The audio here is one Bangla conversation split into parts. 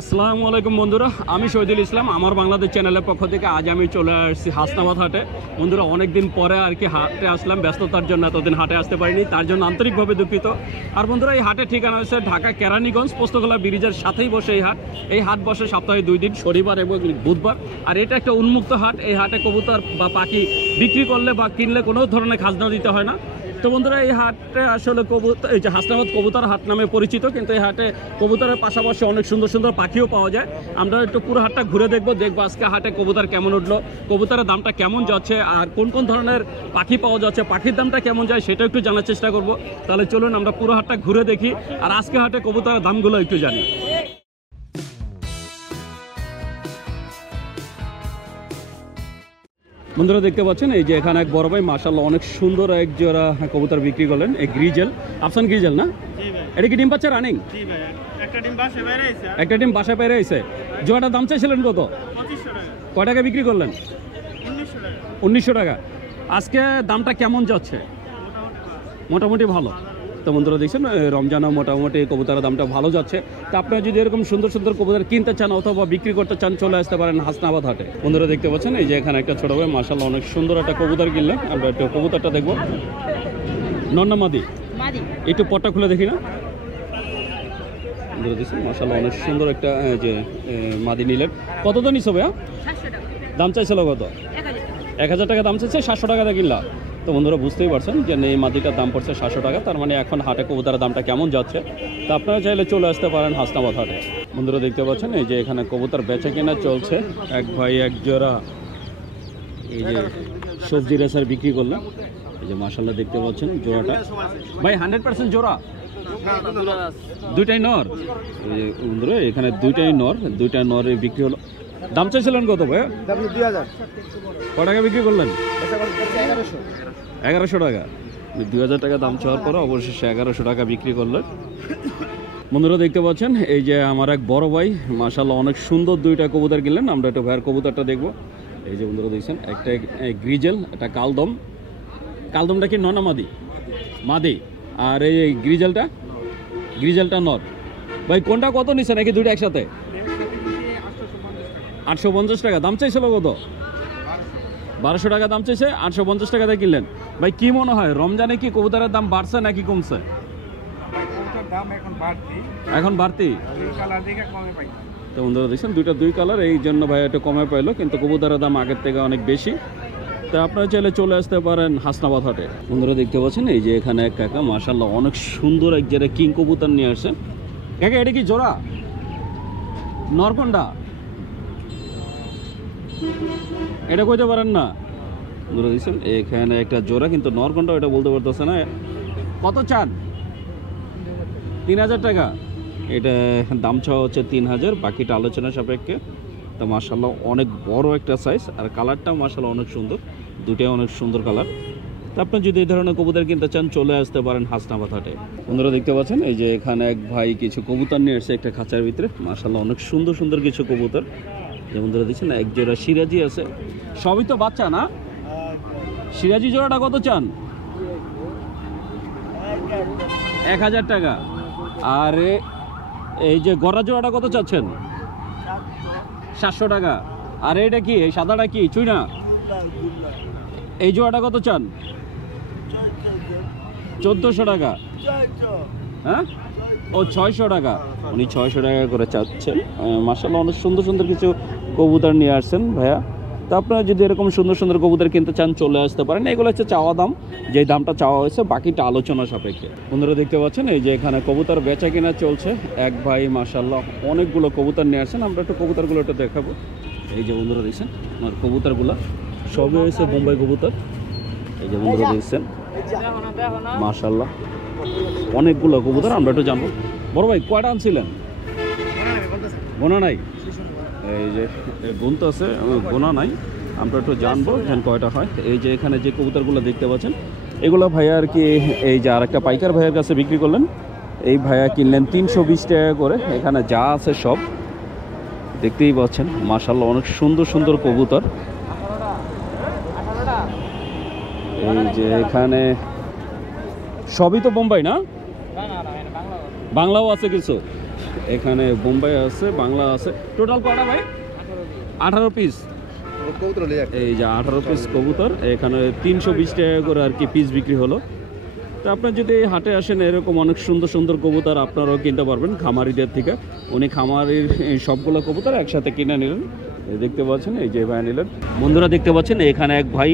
আসসালামু আলাইকুম বন্ধুরা, আমি শহীদুল ইসলাম। আমার বাংলাদেশ চ্যানেলের পক্ষ থেকে আজ আমি চলে আসছি হাসনাবাদ হাটে। বন্ধুরা, অনেকদিন পরে আর কি হাটে আসলাম, ব্যস্ততার জন্য এতদিন হাটে আসতে পারিনি, তার জন্য আন্তরিকভাবে দুঃখিত। আর বন্ধুরা, এই হাটের ঠিকানা হচ্ছে ঢাকা কেরানীগঞ্জ পোস্তগোলা ব্রিজের সাথেই বসে এই হাট বসে সপ্তাহে 2 দিন, শনিবার এবং বুধবার। আর এটা একটা উন্মুক্ত হাট। এই হাটে কবুতর বা পাখি বিক্রি করলে বা কিনলে কোনো ধরনের খাজনা দিতে হয় না। তো বন্ধুরা, এই হাটে আসলে এই যে হাসনাবাদ কবুতর হাট নামে পরিচিত, কিন্তু এই হাটে কবুতরের পাশাপাশি অনেক সুন্দর সুন্দর পাখিও পাওয়া যায়। আমরা একটু পুরো হাটটা ঘুরে দেখবো আজকে হাটে কবুতর কেমন উঠলো, কবুতরের দামটা কেমন যাচ্ছে, আর কোন কোন ধরনের পাখি পাওয়া যাচ্ছে, পাখির দামটা কেমন যায় সেটা একটু জানার চেষ্টা করব। তাহলে চলুন আমরা পুরো হাটটা ঘুরে দেখি, আর আজকে হাটে কবুতরের দামগুলো একটু জানি। বন্ধুরা, দেখতে পাচ্ছেন এই যে এখানে এক বড় ভাই মাশাআল্লাহ অনেক সুন্দর এক জোড়া কবুতর বিক্রি করলেন। এই গ্রিজেল, আফসান গ্রিজেল না? এটা কি ডিম পাচ্ছে রানিং? একটা ডিম বাসায় বাইরে হয়েছে। জোড়াটার দাম চাইছিলেন কত? কয় টাকা বিক্রি করলেন? 1900 টাকা। আজকে দামটা কেমন যাচ্ছে? মোটামুটি ভালো। তো বন্ধুরা, দেখছেন রমজানও মোটামুটি কবুতরের দামটা ভালো যাচ্ছে। তো আপনারা যদি এরকম সুন্দর সুন্দর কবুতর কিনতে চান অথবা বিক্রি করতে চান, চলে আসতে পারেন হাসনাবাদ হাটে। বন্ধুরা, দেখতে পাচ্ছেন এই যে এখানে একটা ছোট ভাই মাশাআল্লাহ অনেক সুন্দর একটা কবুতর কিনলেন। আমরা একটু কবুতরটা দেখবো। নন্না মাদি, একটু পটটা খুলে দেখি না? বন্ধুরা, দেখছেন মাশাআল্লাহ অনেক সুন্দর একটা যে মাদি নিলেন। কত তো নিছো ভাইয়া? দাম চাইছিল কত? 1000 টাকা দাম চাইছে, 700 টাকাতে কিনলা। তো বন্ধুরা, বুঝতেই পারছেন যে এই মাদিটার দাম পড়ছে 700 টাকা। তার মানে এখন হাটে কবুতরের দামটা কেমন যাচ্ছে, তো আপনারা চাইলে চলে আসতে পারেন হাসনাবাদ হাটে। বন্ধুরা, দেখতে পাচ্ছেন এই যে এখানে কবুতর বেচা কেনা চলছে। এক ভাই এক জোড়া এই যে সবজি রেসার বিক্রি করলেন। এই যে মাশাআল্লাহ দেখতে পাচ্ছেন জোড়াটা ভাই 100% জোড়া, দুইটাই নর। এই যে বন্ধুরা, এখানে দুইটা নরের বিক্রি হলো। দাম চাইছিলেন কত ভাই? 2000। কত টাকা বিক্রি করলেন? 1100 টাকা। 2000 টাকা দাম চাওয়ার পরে অবশেষে 1100 টাকা বিক্রি করলেন। বন্ধুরা, দেখতে পাচ্ছেন এই যে আমার এক বড় ভাই মাশাআল্লাহ অনেক সুন্দর দুইটা কবুতর কিনলেন। আমরা একটা ভাইয়ের কবুতরটা দেখবো। এই যে বন্ধুরা, দেখছেন একটা গ্রিজেল, একটা কালদমটা কি নর না মাদি? মাদি। আর এই গ্রিজেলটা নর। ভাই কোনটা কত নিচ্ছে, নাকি দুইটা একসাথে? 850 টাকা দাম চাইছিল। কত? 1200 টাকা দাম চাইছে, 850 টাকাতে কিনলেন। ভাই কি মনে হয় রমজানে কি কবুতরের দাম বাড়ছে নাকি কমছে? এখন বাড়তি। তো বন্ধুরা, দেখছেন দুই কালার, এই জন্য ভাই একটু কমে পাইলো, কিন্তু কবুতরের দাম আগের থেকে অনেক বেশি। তো আপনারা চাইলে চলে আসতে পারেন হাসনাবাদ হাটে। বন্ধুরা, দেখতে পাচ্ছেন এই যে এখানে এক কাকা মাশাআল্লাহ অনেক সুন্দর এক জায়গায় কিং কবুতর নিয়ে আসছেন। কাকা, এটা কি জোড়া? নরকন্ডা এটা কইতে পারেন না? বন্ধুরা, দেখছেন এখানে একটা জোড়া, কিন্তু নরকন্ডা এটা বলতে পারতেছে না। কত চান? 3000 টাকা। এটা দাম চাওয়া হচ্ছে 3000, বাকিটা আলোচনা সাপেক্ষে। তো মাশাআল্লাহ অনেক বড় একটা সাইজ, আর কালারটা মাশাআল্লাহ অনেক সুন্দর, দুটোই অনেক সুন্দর কালার। তো আপনি যদি এই ধরনের কবুতর কিনতে চান, চলে আসতে পারেন হাসনাবাদ হাটে। বন্ধুরা, দেখতে পাচ্ছেন এই যে এখানে এক ভাই কিছু কবুতর নিয়ে আসছে একটা খাঁচার ভিতরে। মাশাআল্লাহ অনেক সুন্দর সুন্দর কিছু কবুতর। যেমন ধরে দিচ্ছেন এক জোড়া সিরাজি আছে, সবই তো বাচ্চা না? সিরাজি জোড়াটা কত চান? 1000 টাকা। আর এই যে গড়া জোড়াটা কত চাচ্ছেন? 700 টাকা। আর এইটা কি, এই সাদাটা কি চুইনা? এই জোড়াটা কত চান? 1400 টাকা। হ্যাঁ, ও 600 টাকা। উনি 600 টাকা করে চাচ্ছেন। মাশাআল্লাহ অনেক সুন্দর সুন্দর কিছু কবুতর নিয়ে আসছেন ভাইয়া। তো আপনারা যদি এরকম সুন্দর সুন্দর কবুতর কিনতে চান, চলে আসতে পারেন। এগুলো হচ্ছে চাওয়া দাম, যে দামটা চাওয়া হয়েছে, বাকিটা আলোচনা সাপেক্ষে। বন্ধুরা, দেখতে পাচ্ছেন এই যে এখানে কবুতর বেচা কিনা চলছে। এক ভাই মাশাআল্লাহ অনেকগুলো কবুতর নিয়ে আসছেন। আমরা একটু কবুতরগুলো একটু দেখাবো। এই যে বন্ধুরা, দেখছেন আমার কবুতরগুলো সবই হয়েছে বোম্বাই কবুতর। এই যে বন্ধুরা, দেখছেন মাশাআল্লাহ অনেকগুলো কবুতর। আমরা একটু জানবো। বড় ভাই কয়টা আনছিলেন? গোনা নাই। এই যে গুনতে আছে, গোনা নাই। আমরা একটু জানবো যেন কয়টা হয়। এই যে এখানে যে কবুতরগুলো দেখতে পাচ্ছেন, এগুলো ভাইয়া আর কি এই যে আরেকটা পাইকার ভাইয়ের কাছে বিক্রি করলেন। এই ভাইয়া কিনলেন 320 টাকা করে। এখানে যা আছে সব দেখতেই পাচ্ছেন। মাশাআল্লাহ অনেক সুন্দর সুন্দর কবুতর। এই যে এখানে সবই তো বোম্বাই না? বাংলাও আছে কিছু। এখানে বোম্বাই আছে, বাংলা আছে। টোটাল কয়টা ভাই? 18 পিস। এই যে 18 পিস কবুতর, এখানে 320 টাকা করে আর কি পিস বিক্রি হলো। তো আপনার যদি হাটে আসেন এরকম অনেক সুন্দর সুন্দর কবুতর আপনারাও কিনতে পারবেন খামারিদের থেকে। উনি খামারির সবগুলো কবুতর একসাথে কিনে নিলেন। দেখতে পাচ্ছেন এই যে ভাই নিলেন। বন্ধুরা দেখতে পাচ্ছেন এখানে এক ভাই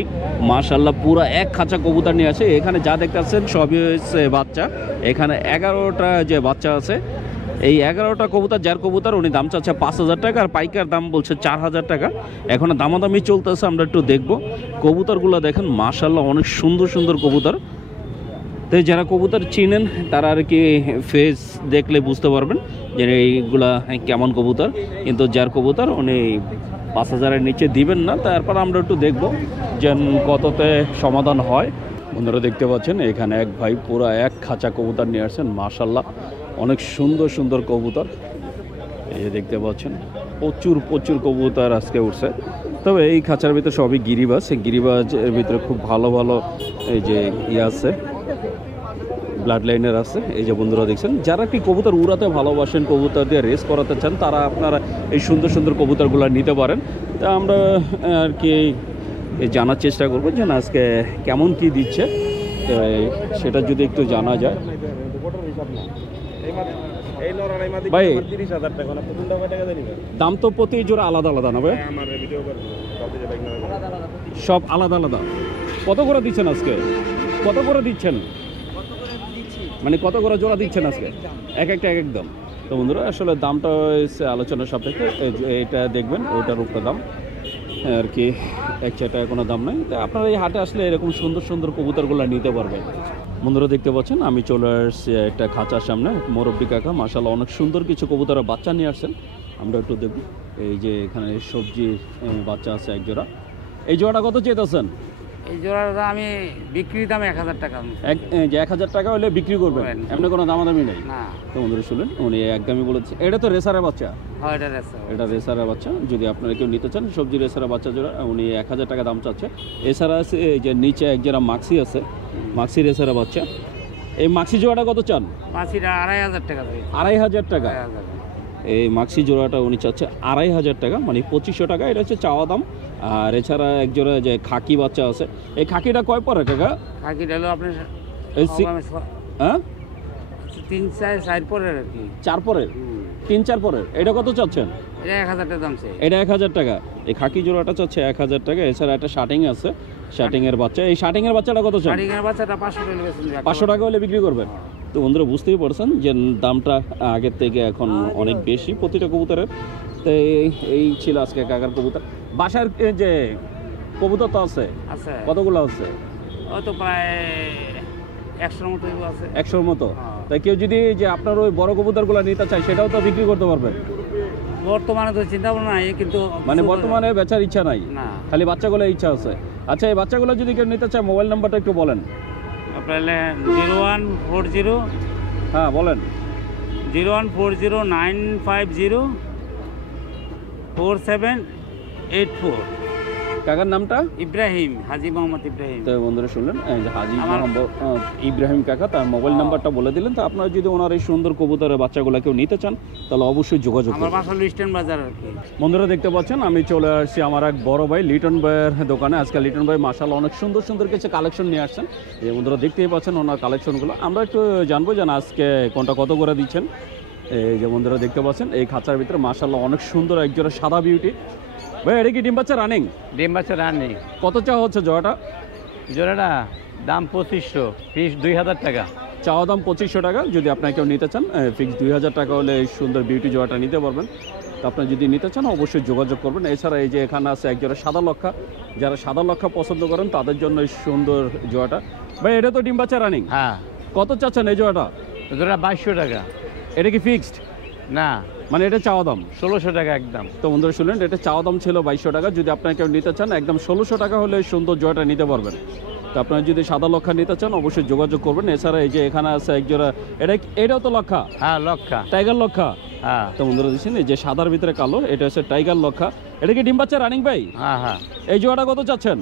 মাশাআল্লাহ পুরো এক খাঁচা কবুতর নিয়ে আসে। এখানে যা দেখতে পাচ্ছেন সবই হচ্ছে বাচ্চা। এখানে 11টা যে বাচ্চা আছে, এই 11টা কবুতর যার কবুতর উনি দাম চাচ্ছে 5,000 টাকা, আর পাইকার দাম বলছে 4,000 টাকা। এখন দামাদামি চলতেছে, আমরা একটু দেখবো। কবুতরগুলো দেখেন মাশাআল্লাহ অনেক সুন্দর সুন্দর কবুতর। তো যারা কবুতর চিনেন তারা আর কি ফেস দেখলে বুঝতে পারবেন যে এইগুলা কেমন কবুতর। কিন্তু যার কবুতর উনি 5,000-এর নিচে দিবেন না। তারপর আমরা একটু দেখবো যে কততে সমাধান হয়। বন্ধুরা দেখতে পাচ্ছেন এখানে এক ভাই পুরো এক খাঁচা কবুতর নিয়ে আসছেন মাশাআল্লাহ, অনেক সুন্দর সুন্দর কবুতর। এই যে দেখতে পাচ্ছেন প্রচুর প্রচুর কবুতর আজকে উঠছে। তবে এই খাঁচার ভিতরে সবই গিরিবাজ। এই গিরিবাজের ভিতরে খুব ভালো ভালো এই যে আছে, ব্লাড লাইনের আছে। এই যে বন্ধুরা দেখছেন, যারা কি কবুতর উড়াতে ভালোবাসেন, কবুতর দিয়ে রেস করাতে চান, তারা আপনারা এই সুন্দর সুন্দর কবুতরগুলো নিতে পারেন। তা আমরা আর কি জানার চেষ্টা করবো যে না আজকে কেমন কি দিচ্ছে, সেটা যদি একটু জানা যায়। ভাই দাম তো প্রতি জোড়া আলাদা আলাদা না ভাই? সব আলাদা আলাদা। কত করে দিচ্ছেন আজকে? কত করে দিচ্ছেন? মানে কত করে জোড়া দিচ্ছেন আজকে? এক একটা এক একদম। তো বন্ধুরা আসলে দামটা হচ্ছে আলোচনার সাপেক্ষে। এটা দেখবেন ওইটার উপরে দাম আর কি, এক টাকা কোনো দাম নাই। তো আপনারা এই হাটে আসলে এরকম সুন্দর সুন্দর কবুতরগুলো নিতে পারবেন। বন্ধুরা দেখতে পাচ্ছেন আমি চলে আসছি একটা খাঁচার সামনে। মুরব্বী কাকা মাশাআল্লাহ অনেক সুন্দর কিছু কবুতরের বাচ্চা নিয়ে আসছেন, আমরা একটু দেখব। এই যে এখানে সবজির বাচ্চা আছে এক জোড়া। এই জোড়াটা কত চেয়েছেন? এই জোড়াটা আমি বিক্রি দাম 1,000 টাকা। যে 1,000 টাকা হলে বিক্রি করবেন, এমনি কোনো দামাদামি নেই না। তো বন্ধুরা শুনলেন উনি একদমই বলেছে। এটা তো রেসারের বাচ্চা? হ্যাঁ এটা রেসার। এটা রেসারের বাচ্চা। যদি আপনারা কেউ নিতে চান সবজি রেসারের বাচ্চা জোড়া, উনি 1,000 টাকা দাম চাচ্ছে। এছাড়া আছে এই যে নিচে এক জোড়া মাক্সি আছে, মাক্সি রেসারের বাচ্চা। এই মাক্সি জোড়াটা কত চান? মাক্সিটা 2,500 টাকা। 2,500 টাকা? এই মাক্সি জোড়াটা উনি চাচ্ছে 2,500 টাকা, মানে 2,500 টাকা। এটা হচ্ছে চাওয়া দাম। আর এছাড়া এক জোড়া যে খাকি বাচ্চা আছে, এই খাকিটা কয় পরে টাকা? খাকিটা হলো আপনার হ্যাঁ 3-4 পরের আর কি। 4 পরের? 3-4 পরের। এটা কত চাচ্ছেন? এটা 1,000 টাকা দাম চাই। এটা 1,000 টাকা। এই খাকি জোড়াটা চাচ্ছে 1,000 টাকা। এছাড়া একটা শার্টিং আছে, শার্টিং এর বাচ্চা। এই শার্টিং এর বাচ্চাটা কত চান? শার্টিং এর বাচ্চাটা 500 টাকা বেচেন। 500 টাকা হলে বিক্রি করবেন? তো বন্ধুরা বুঝতেই পারছেন যে দামটা আগের থেকে এখন অনেক বেশি প্রতিটা কবুতরের। তো এই ছিল আজকে কাকার কবুতর। বাসার যে কবুতর তো আছে, কতগুলো আছে? ও তো প্রায় 100-র মতো আছে। 100-র মতো? তাই কেউ যদি যে আপনার ওই বড় কবুতরগুলো নিতে চায় সেটাও তো বিক্রি করতে পারবেন? বর্তমানে তো চিন্তা ভাবনা নাই, কিন্তু মানে বর্তমানে বেচার ইচ্ছা নাই, না খালি বাচ্চাগুলো ইচ্ছা আছে। আচ্ছা এই বাচ্চাগুলো যদি কেউ নিতে চায় মোবাইল নাম্বারটা একটু বলেন। আপনার 0140। হ্যাঁ বলেন। 0140950478 কাকার নামটা? ইব্রাহিম, হাজি মোহাম্মদ ইব্রাহিম। তো বন্ধুরা শুনলেন এই যে হাজি মোহাম্মদ ইব্রাহিম কাকা, তার মোবাইল নাম্বারটা বলে দিলেন। তো আপনারা যদি ওনার এই সুন্দর কবুতরের বাচ্চাগুলো কেউ নিতে চান তাহলে অবশ্যই যোগাযোগ করুন। আমার বাসা ইস্টার্ন বাজার আর কি। বন্ধুরা দেখতে পাচ্ছেন আমি চলে আসছি আমার এক বড় ভাই লিটন ভাইয়ের দোকানে। আজকে লিটন ভাই মাশাআল্লাহ অনেক সুন্দর সুন্দর কিছু কালেকশন নিয়ে আসছেন। এই বন্ধুরা দেখতেই পাচ্ছেন ওনার কালেকশনগুলো। আমরা একটু জানবো যে আজকে কোনটা কত করে দিচ্ছেন। এই যে বন্ধুরা দেখতে পাচ্ছেন এই খাঁচার ভিতরে মাশাআল্লাহ অনেক সুন্দর একজোড়া সাদা বিউটি। ভাই এটা কি ডিম বাচ্চা রানিং? ডিম বাচ্চা রানিং। কত চাওয়া হচ্ছে জোড়াটা? জোড়াটা দাম 2500, ফিক্স 2,000 টাকা। চাওয়া দাম 2500 টাকা। যদি আপনার কেউ নিতে চান ফিক্স 2,000 টাকা হলে এই সুন্দর বিউটি জোড়াটা নিতে পারবেন। তো আপনি যদি নিতে চান অবশ্যই যোগাযোগ করবেন। এছাড়া এই যে এখানে আছে একজোড়া সাদা লক্ষা, যারা সাদা লক্ষা পছন্দ করেন তাদের জন্য এই সুন্দর জোড়াটা। ভাই এটা তো ডিম বাচ্চা রানিং? হ্যাঁ। কত চাচ্ছেন এই জোড়াটা? জোড়া 2200 টাকা। এটা কি ফিক্সড? না, মানে এটা চাওয়া দাম 1600 টাকা একদম। তো বন্ধুরা শুনলেন এটা চাওয়া দাম ছিল 2200 টাকা। যদি আপনার কেউ নিতে চান একদম 1600 টাকা হলে সুন্দর জোড়াটা নিতে পারবেন। তো আপনারা যদি সাদা লক্ষা নিতে চান অবশ্যই যোগাযোগ করবেন। এছাড়া এই যে এখানে আছে এক জোড়া, এটাও তো লক্ষা? হ্যাঁ লক্ষা, টাইগার লক্ষা। হ্যাঁ। তো বন্ধুরা দেখছেন এই যে সাদার ভিতরে কালো, এটা হচ্ছে টাইগার লক্ষা। এটা কি ডিম বাচ্চা রানিং ভাই? হ্যাঁ হ্যাঁ। এই জোড়াটা কত চাচ্ছেন?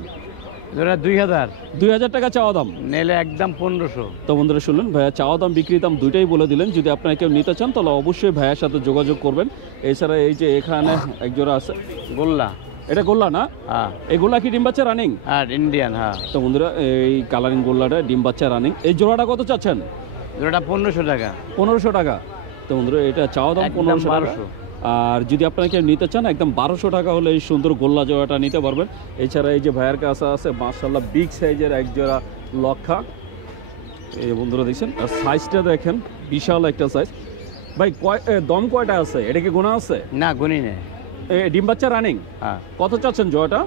জোড়া 2000, 2000 টাকা চাওয়া দাম। নিলে একদম 1500। তো বন্ধুরা শুনলেন, ভাইয়া চাওয়া দাম বিক্রি দাম দুইটাই বলে দিলেন। যদি আপনারা কেউ নিতে চান তাহলে অবশ্যই ভাইয়ার সাথে যোগাযোগ করবেন। এছাড়া এই যে এখানে এক জোড়া আছে, গোল্লা। এটা গোল্লা না? হ্যাঁ। এই গোল্লা কি ডিম বাচ্চা রানিং? আর ইন্ডিয়ান। হ্যাঁ। তো বন্ধুরা এই কালারিং গোল্লাটা ডিম বাচ্চা রানিং। এই জোড়াটা কত চাচ্ছেন? জোড়াটা 1500 টাকা। 1500 টাকা। তো বন্ধুরা এটা চাওয়া দাম একদম 1500 টাকা। 1200। আর যদি আপনারা কেউ নিতে চান একদম 1200 টাকা হলে এই সুন্দর গোল্লা জোড়াটা নিতে পারবেন। এছাড়া এই যে ভাইয়ের কাছে আছে মাশাআল্লাহ বিগ সাইজের এক জোড়া লক্ষা। এই বন্ধুরা দেখছেন, আর সাইজটা দেখেন, বিশাল একটা সাইজ। ভাই দম কয়টা আছে, এটা কি গোনা আছে? না, গুনি নেই। ডিম বাচ্চা রানিং। হ্যাঁ। কত চাচ্ছেন জোড়াটা?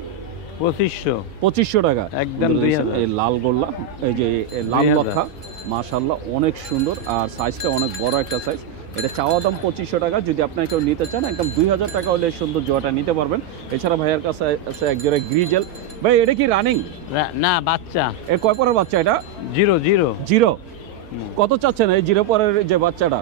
2500। 2500 টাকা। একদম বন্ধুরা দেখছেন, 2000। এই লাল গোল্লা, এই যে এই লাল 2000 লক্ষা মাশাআল্লাহ অনেক সুন্দর, আর সাইজটা অনেক বড় একটা সাইজ। এটা চাওয়া দাম 2500 টাকা। যদি আপনারা কেউ নিতে চান একদম 2000 টাকা হলে এই সুন্দর জোড়াটা নিতে পারবেন। এছাড়া ভাইয়ের কাছে আছে এক জোড়া গ্রিজেল। ভাই এটা কি রানিং? না, বাচ্চা। এ কয় পরের বাচ্চা এটা? 0। জিরো। কত চাচ্ছেন এই জিরো পরের যে বাচ্চাটা?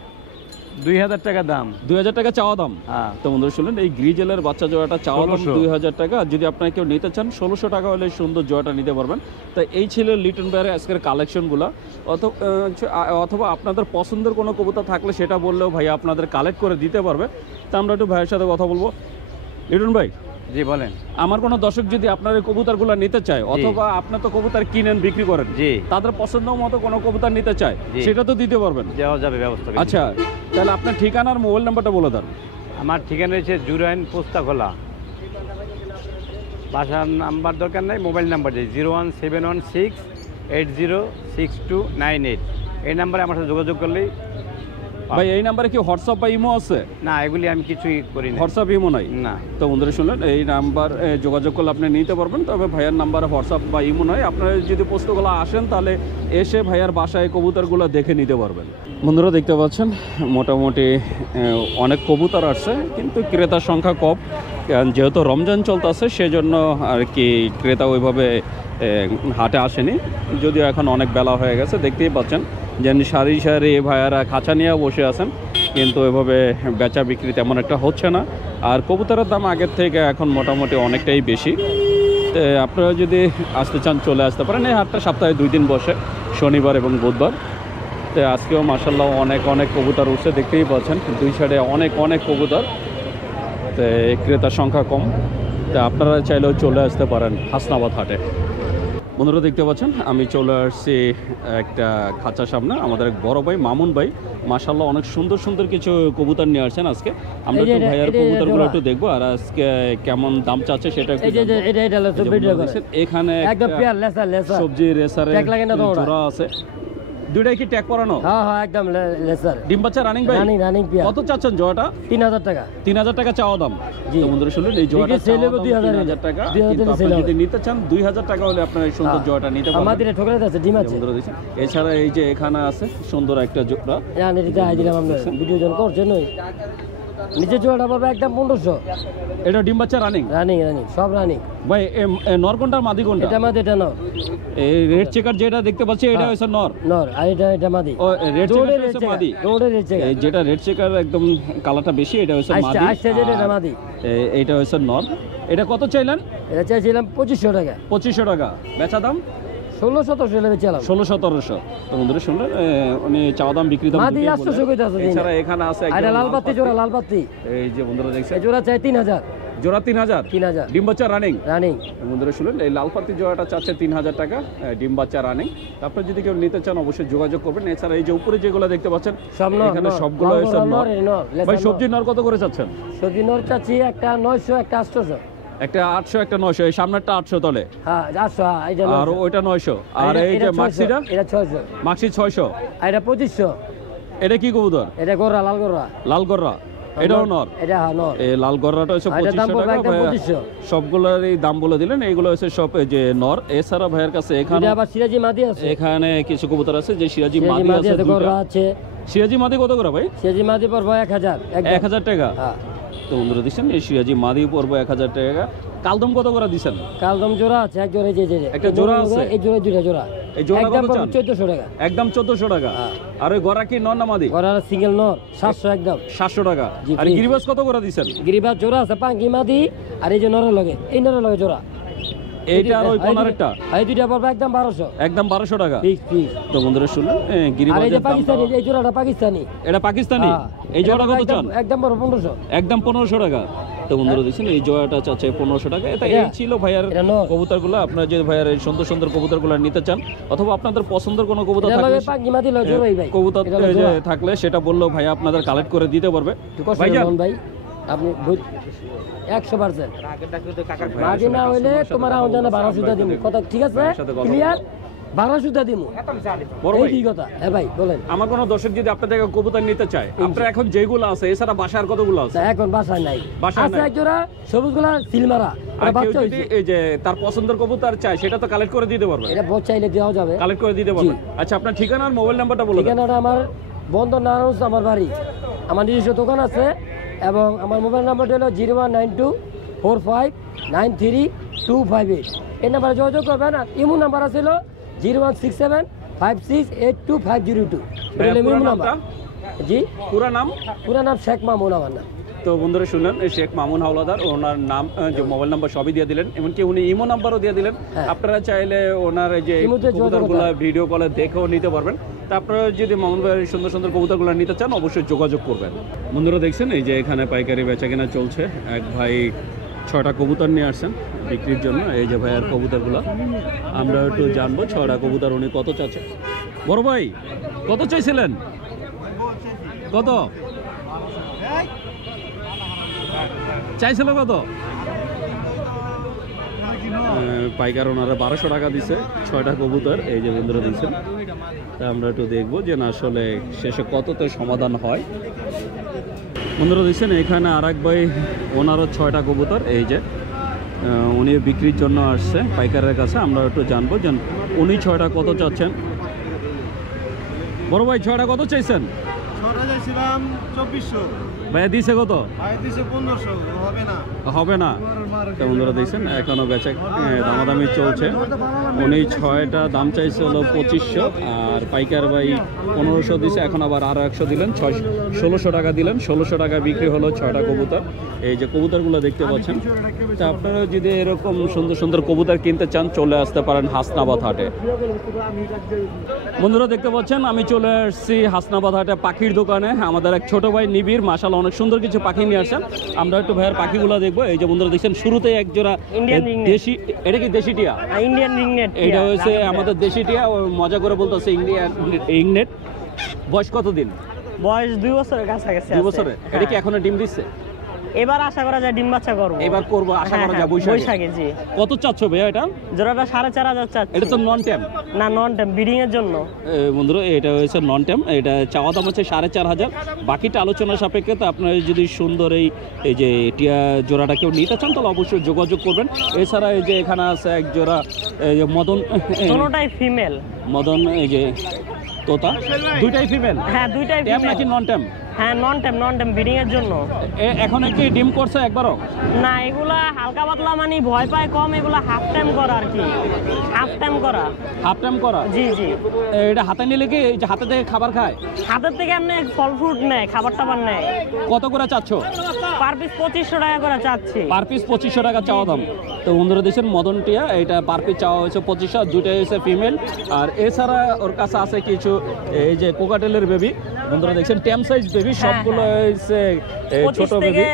2000 টাকা দাম। 2000 টাকা চাওয়া দাম। হ্যাঁ। তো বন্ধুরা শুনলেন, এই গ্রিজেলের বাচ্চা জোড়াটা চাওয়া দাম 1600 2000 টাকা। যদি আপনারা কেউ নিতে চান 1600 টাকা হলে এই সুন্দর জোড়াটা নিতে পারবেন। তো এই ছিল লিটন ভাইয়ের আজকের কালেকশনগুলো। অথবা আপনাদের পছন্দের কোনো কবুতর থাকলে সেটা বললেও ভাই আপনাদের কালেক্ট করে দিতে পারবে। তো আমরা একটু ভাইয়ের সাথে কথা বলবো। লিটন ভাই, জি বলেন। আমার কোনো দর্শক যদি আপনার এই কবুতরগুলো নিতে চায়, অথবা আপনার তো কবুতর কিনেন বিক্রি করেন, জি। তাদের পছন্দ মতো কোনো কবুতর নিতে চায়, জি। সেটা তো দিতে পারবেন? দেওয়া যাবে, ব্যবস্থা করে। আচ্ছা, তাহলে আপনার ঠিকানা আর মোবাইল নাম্বারটা বলে দেন। আমার ঠিকানা হচ্ছে জুরাইন পোস্তাখোলা। বাসার নাম্বার দরকার নেই, মোবাইল নাম্বার 01716806298। এই নাম্বারে আমার সাথে যোগাযোগ করলেই। ভাই এই নাম্বারে কি হোয়াটসঅ্যাপ বা ইমো আছে? না, এগুলি আমি কিছুই করি না। হোয়াটসঅ্যাপ ইমো নাই? না। তো বন্ধুরা শুনলেন, এই নাম্বার যোগাযোগ করলে আপনি নিতে পারবেন। তবে ভাইয়ার নাম্বারে হোয়াটসঅ্যাপ বা ইমো নয়। আপনারা যদি পোস্টগুলো আসেন তাহলে এসে ভাইয়ার বাসায় কবুতরগুলো দেখে নিতে পারবেন। বন্ধুরা দেখতে পাচ্ছেন মোটামুটি অনেক কবুতর আসছে, কিন্তু ক্রেতার সংখ্যা কম। কারণ যেহেতু রমজান চলতেছে সেজন্য আর কি ক্রেতা ওইভাবে হাটে আসেনি। যদিও এখন অনেক বেলা হয়ে গেছে, দেখতেই পাচ্ছেন যেন সারি সারি ভাইয়ারা খাঁচা নিয়ে বসে আছেন, কিন্তু এভাবে বেচা বিক্রি তেমন একটা হচ্ছে না। আর কবুতরের দাম আগের থেকে এখন মোটামুটি অনেকটাই বেশি। তো আপনারা যদি আসতে চান চলে আসতে পারেন। এই হাটটা সপ্তাহে 2 দিন বসে, শনিবার এবং বুধবার। তো আজকেও মাশাআল্লাহ অনেক কবুতর উঠছে, দেখতেই পাচ্ছেন দুই সাইডে অনেক কবুতর। তো ক্রেতার সংখ্যা কম। তো আপনারা চাইলেও চলে আসতে পারেন হাসনাবাদ হাটে। বন্ধুরা দেখতে পাচ্ছেন আমি চলে আসছি একটা খাঁচার সামনে। আমাদের এক বড় ভাই মামুন ভাই মাশাআল্লাহ অনেক সুন্দর কিছু কবুতর নিয়ে আসছেন। আজকে আমরা একটু ভাইয়ার কবুতরগুলো একটু দেখবো, আর আজকে কেমন দাম চাচ্ছে সেটা একটু জানবো। এখানে সবজি রেসারে জোড়া আছে, দুইটাই কি ট্যাগ করানো? হ্যাঁ হ্যাঁ, একদম লেসার। ডিম বাচ্চা রানিং ভাই? রানিং পিয়া। কত চাচ্ছেন জোড়াটা? 3000 টাকা। 3000 টাকা চাওয়া দাম। জি। তো বন্ধুরা শুনলেন, এই জোড়াটা সেল হবে 3000 টাকা। কিন্তু আপনি যদি নিতে চান 2000 টাকা হলে আপনার এই সুন্দর জোড়াটা নিতে পারবেন। আমাদের ঠোকরাতে আছে, ডিম আছে। বন্ধুরা দেখছেন, এছাড়া এই যে এখানে আছে সুন্দর একটা জোড়া। জানি এটা আই দিলাম আমরা ভিডিও জন করছেন ওই নিচে জোড়াটা পাবে একদম 1500। এটা ডিম বাচ্চা রানিং? রানিং সব রানিং ভাই নর কোনটা মাদি কোনটা? এটা মাদি, এটা নর। এই রেড চেকার যেটা দেখতে পাচ্ছি এটা হচ্ছে নর। নর, আর এটা মাদি। ও রেড চেকার হচ্ছে মাদি। দৌড়ে রেড চেকার। এই যেটা রেড চেকার একদম কালারটা বেশি, এটা হচ্ছে মাদি। আচ্ছা এটা মাদি। এইটা হচ্ছে নর। এটা কত চাইলেন? এটা চাইছিলাম 2500 টাকা। 2500 টাকা বেচা দাম? 1600-1700 চাইলাম। 1600-1700। তো বন্ধুরা শুনলেন, উনি চাওয়া দাম বিক্রি দাম মাদি 800 কইতে আছে। এছাড়া এখানে আছে আর লাল বাতি জোড়া, লাল বাতি। এই যে বন্ধুরা দেখছেন, এই জোড়া চাই 3000। জোড়া 3000? 3000 ডিম বাচ্চা রানিং? রানিং। বন্ধুরা শুনলেন, এই লাল পাতি জোড়াটা চাচ্ছে 3000 টাকা, ডিম বাচ্চা রানিং। তারপর যদি কেউ নিতে চান অবশ্যই যোগাযোগ করবেন। এছাড়া এই যে উপরে যেগুলো দেখতে পাচ্ছেন সব নর, এখানে সবগুলো সব নর। ভাই সবজি নর কত করে চাচ্ছেন? সবজি নর চাচ্ছি একটা 900, একটা 800। একটা 800, একটা 900। এই সামনেরটা 800 তলে? হ্যাঁ 800। এটা আর ওইটা 900। আর এই যে মাক্সিটা? এটা 600। মাক্সি 600। আর এটা 2500। এটা কি কবুতর? এটা গোরা, লাল গোরা। লাল গররা? এটাও নর? এটা হ্যাঁ নর। এই লাল গররাটা হচ্ছে 2500 টাকা। সবগুলোরই দাম বলে দিলেন, এইগুলো হচ্ছে সব যে নর। এছাড়া ভাইয়ের কাছে এখানে আবার সিরাজি মাদি আছে। এখানে কিছু কবুতর আছে যে সিরাজি মাদি আছে, গোরা আছে। সিরাজি মাদি কত করে ভাই? সিরাজি মাদি পড়বে 1000। 1000 টাকা? হ্যাঁ। তো বন্ধুরা দিচ্ছেন এই সিরাজি মাদি পড়বে 1000 টাকা। কালদম কত করে দিচ্ছেন? কালদম জোড়া আছে, এক জোড়া। এই যে একটা জোড়া আছে, এই জোড়া দুইটা জোড়া। এই জোড়া একদম কত চান? 1400 টাকা। একদম 1400 টাকা। আর ওই গরা কি নর না মাদি? গরা সিঙ্গেল নর 700 একদম। 700 টাকা। জি, আর গিরিবাস কত করে দিচ্ছেন? গিরিবাস জোড়া আছে পাঙ্কি মাদি, আর এই যে নরের লগে, এই নরের লগে জোড়া। এইটা আর ওই কোনারেরটা এই দুইটা পড়বে একদম 1200 একদম 1200 টাকা। Fix fix. তো বন্ধুরা শুনলেন আর এই গিরিবাজের যে দাম। পাকিস্তানি, এই জোড়াটা পাকিস্তানি। এটা পাকিস্তানি, এই জোড়াটা কত চান? একদম 1500। একদম 1500 টাকা। তো বন্ধুরা দেখছেন এই জোড়াটা চাচ্ছে 1500 টাকা। এটা এই ছিল ভাইয়ার এটা নর। কবুতরগুলো। আপনারা যদি ভাইয়ার এই সুন্দর সুন্দর কবুতরগুলো নিতে চান অথবা আপনাদের পছন্দের কোনো কবুতর এটা থাকলে লগে পাকি মাদি লয় জোড়াই ভাই। কবুতর এটা লয় যে জোড়া। থাকলে সেটা বললেও ভাই আপনাদের কালেক্ট করে দিতে পারবে। একটু কষ্ট ভাইজান, করুন ভাই, আপনি 100%। মাদি না হইলে তোমার আওজানে 1200 দিমু। কথা ঠিক আছে? ক্লিয়ার? 1200 দিমু। বড় এই ভাই, কি কথা? হ্যাঁ ভাই বলেন। আমার কোনো দর্শক যদি আপনার থেকে কবুতর নিতে চায়, আপনার এখন যেগুলো আছে এছাড়া বাসার কতগুলো আছে? তা এখন বাসায় নাই। বাসায় আছে নাই। এক জোড়া সবুজগুলা সিলমারা। আর ওটা কেউ বাচ্চা যদি হইছে। এই যে তার পছন্দের কবুতর চায় সেটা তো কালেক্ট করে দিতে পারবে। এটা বড় চাইলে দেওয়া যাবে। কালেক্ট করে দিতে পারবে। আচ্ছা, আপনার ঠিকানা আর মোবাইল নাম্বারটা বলে দেন। ঠিকানাটা আমার বন্দর নারায়ণ, আমার বাড়ি। আমার নিজস্ব দোকান আছে এবং আমার মোবাইল নাম্বারটা হলো 019245932258। এই নাম্বারে যোগাযোগ করবেন। আর ইমো নাম্বার আছে হলো 0167568252। এটা হলো পুরো ইমো নামটা? নাম্বার। জি, পুরো নাম? পুরা নাম শেখ মামুন আমার নাম। তো বন্ধুরা শুনলেন এই শেখ মামুন হাওলাদার, ওনার নাম যে মোবাইল নাম্বার সবই দিয়ে দিলেন, এমনকি উনি ইমো নাম্বারও দিয়ে দিলেন। হ্যাঁ। আপনারা চাইলে ওনার এই যে ইমোতে যোগাযোগ কবুতরগুলো করতে ভিডিও কলে দেখেও নিতে পারবেন। তা আপনারা যদি মামুন ভাইয়ের সুন্দর সুন্দর কবুতরগুলো নিতে চান অবশ্যই যোগাযোগ করবেন। বন্ধুরা দেখছেন এই যে এখানে পাইকারি বেচাকেনা চলছে। এক ভাই 6টা কবুতর নিয়ে আসছেন বিক্রির জন্য। এই যে ভাইয়ার কবুতরগুলো আমরা একটু জানবো 6টা কবুতর উনি কত চাচ্ছে। বড় ভাই কত চাইছিলেন? কত চাইছিল? কত পাইকার ওনারা 1200 টাকা দিছে 6টা কবুতর। এই যে বন্ধুরা দিচ্ছেন। তা আমরা একটু দেখবো যে না আসলে শেষে কততে সমাধান হয়। বন্ধুরা দিচ্ছেন এখানে আর এক ভাই, ওনারও 6টা কবুতর। এই যে উনি বিক্রির জন্য আসছে পাইকারের কাছে। আমরা একটু জানবো যে উনি 6টা কত চাচ্ছেন। বড় ভাই 6টা কত চাইছেন? 6টা চাইছিলাম 2400। ভাইয়া দিছে কত? ভাই দিছে 1500, হবে না। হবে না। তো বন্ধুরা দেখছেন এখনো বেচা দামাদামি চলছে। উনি 6টা দাম চাইছে হলো 2500 আর পাইকার ভাই 1500 দিছে। এখন আবার আরো 100 দিলেন, 1600 টাকা দিলেন। 1600 টাকা বিক্রি হলো 6টা কবুতর। এই যে কবুতরগুলো দেখতে পাচ্ছেন। তা আপনারা যদি এরকম সুন্দর সুন্দর কবুতর কিনতে চান চলে আসতে পারেন হাসনাবাদ হাটে। বন্ধুরা দেখতে পাচ্ছেন আমি চলে আসছি হাসনাবাদ হাটে পাখির দোকানে। আমাদের এক ছোট ভাই নিবিড় মাশাআল্লাহ অনেক সুন্দর কিছু পাখি নিয়ে আসছেন। আমরা একটু ভাইয়ের পাখিগুলো দেখবো। এই যে বন্ধুরা দেখছেন শুরুতেই এক জোড়া Indian ringnet। দেশি, এটা কি দেশি টিয়া? ইন্ডিয়ান রিংনেট। এটা হচ্ছে আমাদের দেশি টিয়া। ও মজা করে বলতেছে ইন্ডিয়ান রিংনেট। বয়স কত দিন? বয়স 2 বছরের কাছাকাছি 2 আছে। বছরে? এটা কি এখনো ডিম দিচ্ছে? এবার আশা করা যায় ডিম বাচ্চা করবো। এবার করবো আশা করা যায় বৈশাখে। বৈশাখে জি। কত চাচ্ছ ভাইয়া এটা? জোড়াটা 4500 চাচ্ছি। এটা তো নন ট্যাম। না, নন টাইম ব্রিডিং এর জন্য। বন্ধুরা এটা হচ্ছে নন ট্যাম। এটা চাওয়া দাম হচ্ছে 4500। বাকিটা আলোচনা সাপেক্ষে। তো আপনারা যদি সুন্দর এই যে টিয়া জোড়াটা কেউ নিতে চান তাহলে অবশ্যই যোগাযোগ করবেন। এছাড়া এই যে এখানে আছে এক জোড়া এই যে মদন, কোনোটাই ফিমেল। মদন এই যে তোতা, দুইটাই ফিমেল। হ্যাঁ, দুইটাই ট্যাম ফিমেল। নাকি নন ট্যাম? হ্যাঁ, নন টাইম ব্রিডিং এর জন্য। এখন কি ডিম করছে একবারও? না, এগুলা হালকা পাতলা মানে ভয় পায় কম। এগুলা হাফ টাইম করা আর কি, হাফ টাইম করা। হাফ টাইম করা? জি জি। এটা হাতে নিলে কি এই যে হাতে থেকে খাবার খায়? হাতের থেকে এমনি ফল ফ্রুট নেয়, খাবার টাবার নেয়। কত করে চাচ্ছ? পার পিস 2500 টাকা করে চাচ্ছি। পার পিস 2500 টাকা চাওয়া দাম। তো বন্ধুরা দেখছেন মদন টিয়া, এটা পার পিস চাওয়া হয়েছে 2500। দুটাই হচ্ছে ফিমেল। আর এছাড়া ওর কাছে আছে কিছু এই যে কোকাটেলের বেবি। বন্ধুরা দেখছেন ট্যাম সাইজ বেবি, সবগুলো হচ্ছে ছোট 25 বেবি। থেকে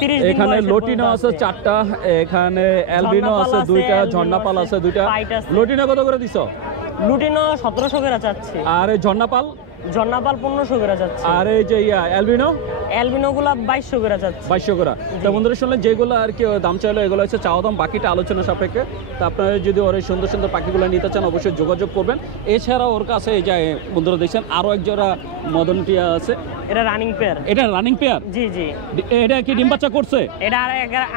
30 দিন এখানে বয়সের লটিনো পর্যন্ত আছে 4টা, এখানে অ্যালবিনো ঝর্ণাপাল আছে আছে, 2টা, অ্যালবিনো ঝর্ণাপাল আছে, আছে 2টা। পাইট আছে। লটিনো কত করে দিছো? লুটিনো 1700 করে চাচ্ছি। আর এই ঝর্ণাপাল? ঝর্ণাপাল 1500 করে যাচ্ছে। আর এই যে অ্যালবিনো? অ্যালবিনো গুলা 2200 করে যাচ্ছে। 2200 করে। তো বন্ধুরা শুনলেন যেগুলো আর কি দাম চাইলো এগুলো হচ্ছে চাওয়া দাম, বাকিটা আলোচনা সাপেক্ষে। তো আপনারা যদি ওর এই সুন্দর সুন্দর পাখিগুলো নিতে চান অবশ্যই যোগাযোগ করবেন। এছাড়া ওর কাছে এই যে বন্ধুরা দেখছেন আরও এক জোড়া মদন টিয়া আছে। এটা রানিং পেয়ার। এটা রানিং পেয়ার? জি জি। এটা কি ডিম বাচ্চা করছে? এটা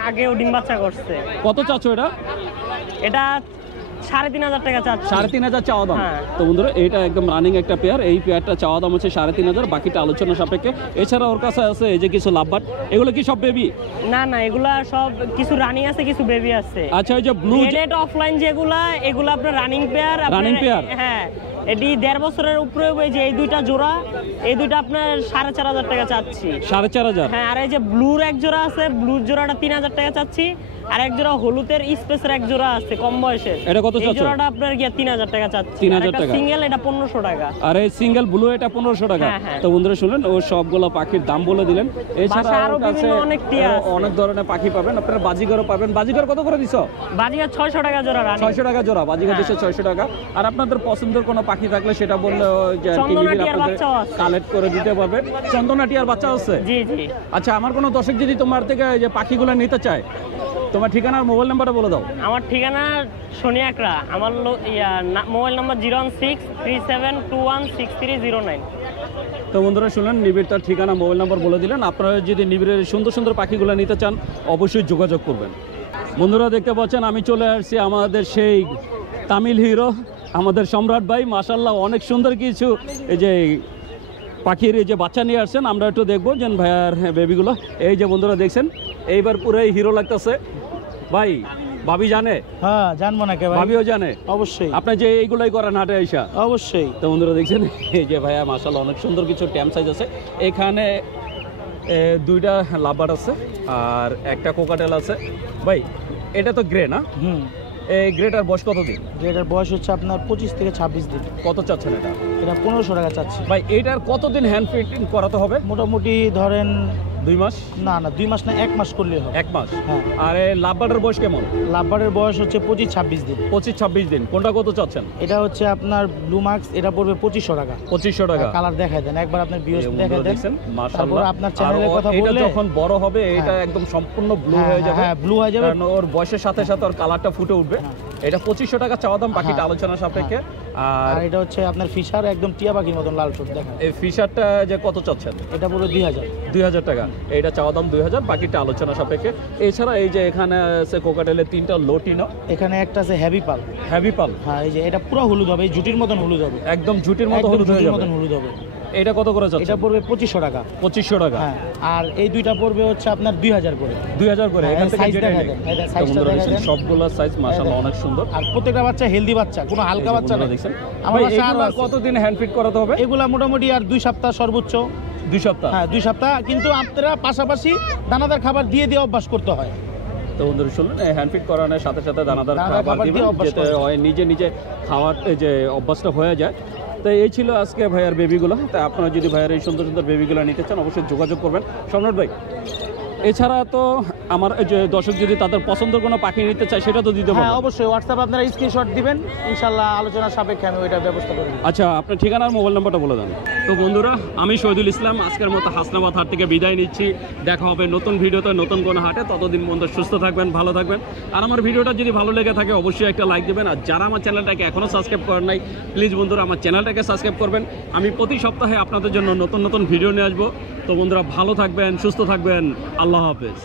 আগেও ডিম বাচ্চা করছে। কত চাচ্ছ এটা? এটা 3500 টাকা চাচ্ছি। 3500 চাওয়া দাম। হ্যাঁ। তো বন্ধুরা এটা একদম রানিং একটা পেয়ার। এই পেয়ারটা চাওয়া দাম হচ্ছে 3500, বাকিটা আলোচনা সাপেক্ষে। এছাড়া ওর কাছে আছে এই যে কিছু লাভবাট। এগুলো কি সব বেবি? না না, এগুলা সব কিছু রানিং আছে, কিছু বেবি আছে। আচ্ছা, এই যে ব্লু রেড অফলাইন যেগুলা, এগুলা আপনার রানিং পেয়ার। Running pair? হ্যাঁ, এটি 1.5 বছরের উপরে। ওই যে এই দুইটা জোড়া, এই দুইটা আপনার 4500 টাকা চাচ্ছি। 4500? হ্যাঁ, আর এই যে ব্লুর এক জোড়া আছে, ব্লুর জোড়াটা 3000 টাকা চাচ্ছি। আর এক জোড়া হলুদের স্পেসের এক জোড়া আছে কম বয়সের। এটা কত এই চাচ্ছ? জোড়াটা আপনার গিয়ে 3000 টাকা চাচ্ছি। 3000 টাকা। সিঙ্গেল এটা 1500 টাকা। আর এই সিঙ্গেল ব্লু এটা 1500 টাকা। হ্যাঁ, হ্যাঁ। তো বন্ধুরা শুনলেন ও সবগুলো পাখির দাম বলে দিলেন। এছাড়া বাসায় আরো ওর কাছে বিভিন্ন অনেক টিয়া আছে। অনেক ধরনের পাখি পাবেন, আপনারা বাজিগরও পাবেন। বাজিগর কত করে দিছো? বাজিগার 600 টাকা জোড়া রানী। 600 টাকা জোড়া বাজিগর হ্যাঁ। দিচ্ছে 600 টাকা। আর আপনাদের পছন্দের কোনো পাখি থাকলে সেটা বললে যে চন্দনাটিয়ার বাচ্চাও আছে। কালেক্ট করে দিতে পারবেন। চন্দনাটিয়ার বাচ্চা আছে? জি জি। আচ্ছা, আমার কোনো দর্শক যদি তোমার থেকে যে পাখিগুলো নিতে চায়, তোমার ঠিকানা আর মোবাইল নাম্বারটা বলে দাও। আমার ঠিকানা সোনিয়াকড়া। আমার মোবাইল নাম্বার 01637216309। তো বন্ধুরা শুনলেন, নিবিড় তার ঠিকানা মোবাইল নাম্বার বলে দিলেন। আপনারা যদি নিবিড়ের সুন্দর সুন্দর পাখিগুলো নিতে চান অবশ্যই যোগাযোগ করবেন। বন্ধুরা দেখতে পাচ্ছেন আমি চলে আসছি আমাদের সেই তামিল হিরো আমাদের সম্রাট ভাই। মাশাআল্লাহ অনেক সুন্দর কিছু এই যে পাখির এই যে বাচ্চা নিয়ে আসছেন, আমরা একটু দেখবো যে ভাইয়ার বেবিগুলো। এই যে বন্ধুরা দেখছেন এইবার পুরাই হিরো লাগতেছে ভাই। ভাবি জানে? হ্যাঁ, জানবো না কে ভাই? ভাবিও জানে অবশ্যই আপনি যে এইগুলাই করেন হাটে আইসা? অবশ্যই। তো বন্ধুরা দেখছেন এই যে ভাইয়া মাশাআল্লাহ অনেক সুন্দর কিছু ট্যাম সাইজ আছে। এখানে দুইটা লাভার আছে আর একটা কোকাটেল আছে। ভাই এটা তো গ্রে না? এই গ্রেটার বয়স কতদিন? যেটার বয়স হচ্ছে আপনার 25 থেকে 26 দিন। কত চাচ্ছেন এটা? এটা 1500 টাকা চাচ্ছি ভাই এইটার কতদিন হ্যান্ড ফিটিং করাতে হবে? মোটামুটি ধরেন 2 মাস? না 2 মাস না, 1 মাস করলেই হবে। 1 মাস? হ্যাঁ। আর এই লাভবারের বয়স কেমন? লাভবারের বয়স হচ্ছে 25-26 দিন। 25-26 দিন। কোনটা কত চাচ্ছেন? এটা হচ্ছে আপনার ব্লু মার্কস, এটা পড়বে 2500 টাকা। 2500 টাকা। কালার দেখায় দেন একবার, আপনার ভিউয়ার্স এই দেখায় বন্ধুরা দেন। দেখছেন তারপর মাশাআল্লাহ আপনার চ্যানেলের কথা এটা বললে যখন বড় হবে এটা হ্যাঁ। একদম সম্পূর্ণ ব্লু হ্যাঁ, হয়ে যাবে। হ্যাঁ, ব্লু হয়ে যাবে। কারণ ওর বয়সের সাথে সাথে ওর কালারটা ফুটে উঠবে। এটা 2500 টাকা চাওয়া দাম, বাকিটা হ্যাঁ। আলোচনা সাপেক্ষে। আর আর এটা হচ্ছে আপনার ফিশার, একদম টিয়া পাখির মতন লাল ঠোঁট দেখেন। এই ফিশারটা যে কত চাচ্ছেন? এটা পুরো 2000। 2000 টাকা। এইটা চাওয়া দাম 2000, বাকিটা আলোচনা সাপেক্ষে। এছাড়া এই যে এখানে আছে কোকাটেলের 3টা লোটিনো। এখানে একটা আছে হেভি পাল। হেভি পাল? হ্যাঁ, এই যে এটা পুরো হলুদ হবে, এই জুটির মতন হলুদ হবে। একদম ঝুটির মতো একদম হলুদ হয়ে জুটির যাবে। মতন হলুদ হবে। এটা কত করে এটা যাচ্ছে? পড়বে 2500 টাকা। 2500 টাকা। হ্যাঁ, আর এই দুইটা পড়বে হচ্ছে আপনার 2000 করে। 2000 করে। হ্যাঁ, এখান থেকে size যেটা দেখা নেই। দেন, এটা তো size টা বন্ধুরা দেখা দেখছেন দেন। সবগুলো সাইজ মাশাআল্লাহ অনেক সুন্দর। আর প্রত্যেকটা বাচ্চা হেলদি বাচ্চা, কোনো হালকা বাচ্চা বন্ধুরা নেই। দেখছেন আমার ভাই বাসায় আরো এগুলা আছে। কতদিন হ্যান্ড ফিট করাতে হবে? এগুলা মোটামুটি আর 2 সপ্তাহ সর্বোচ্চ। 2 সপ্তাহ? হ্যাঁ, 2 সপ্তাহ। কিন্তু আপনারা পাশাপাশি দানাদার খাবার দিয়ে দিয়ে অভ্যাস করতে হয়। তো বন্ধুরা শুনলেন হ্যান্ড ফিট করানোর সাথে সাথে দানাদার দানাদার খাবার খাবার দিবেন, দিয়ে অভ্যাস যেতে করতে হয় নিজে নিজে খাওয়ার যে অভ্যাসটা হয়ে যায়। তো এই ছিল আজকে ভাইয়ার বেবিগুলো। তাই আপনারা যদি ভাইয়ার এই সুন্দর সুন্দর বেবিগুলো নিতে চান অবশ্যই যোগাযোগ করবেন সম্রাট ভাই। এছাড়া তো আমার এই যে দর্শক যদি তাদের পছন্দের কোনো পাখি নিতে চায় সেটা তো দিতে হ্যাঁ, পারবেন। অবশ্যই হোয়াটসঅ্যাপ আপনারা স্ক্রিনশট দিবেন, ইনশাআল্লাহ আলোচনার সাপেক্ষে আমি ওইটার ব্যবস্থা করে দিই। আচ্ছা, আপনার ঠিকানা আর মোবাইল নাম্বারটা বলে দেন। তো বন্ধুরা আমি শহীদুল ইসলাম আজকের মতো হাসনাবাদ হাট থেকে বিদায় নিচ্ছি। দেখা হবে নতুন ভিডিওতে নতুন কোনো হাটে। ততদিন পর্যন্ত সুস্থ থাকবেন, ভালো থাকবেন। আর আমার ভিডিওটা যদি ভালো লেগে থাকে অবশ্যই একটা লাইক দেবেন। আর যারা আমার চ্যানেলটাকে এখনও সাবস্ক্রাইব করেন নাই প্লিজ বন্ধুরা আমার চ্যানেলটাকে সাবস্ক্রাইব করবেন। আমি প্রতি সপ্তাহে আপনাদের জন্য নতুন নতুন ভিডিও নিয়ে আসবো। তো বন্ধুরা ভালো থাকবেন, সুস্থ থাকবেন। আল্লাহ হাফেজ।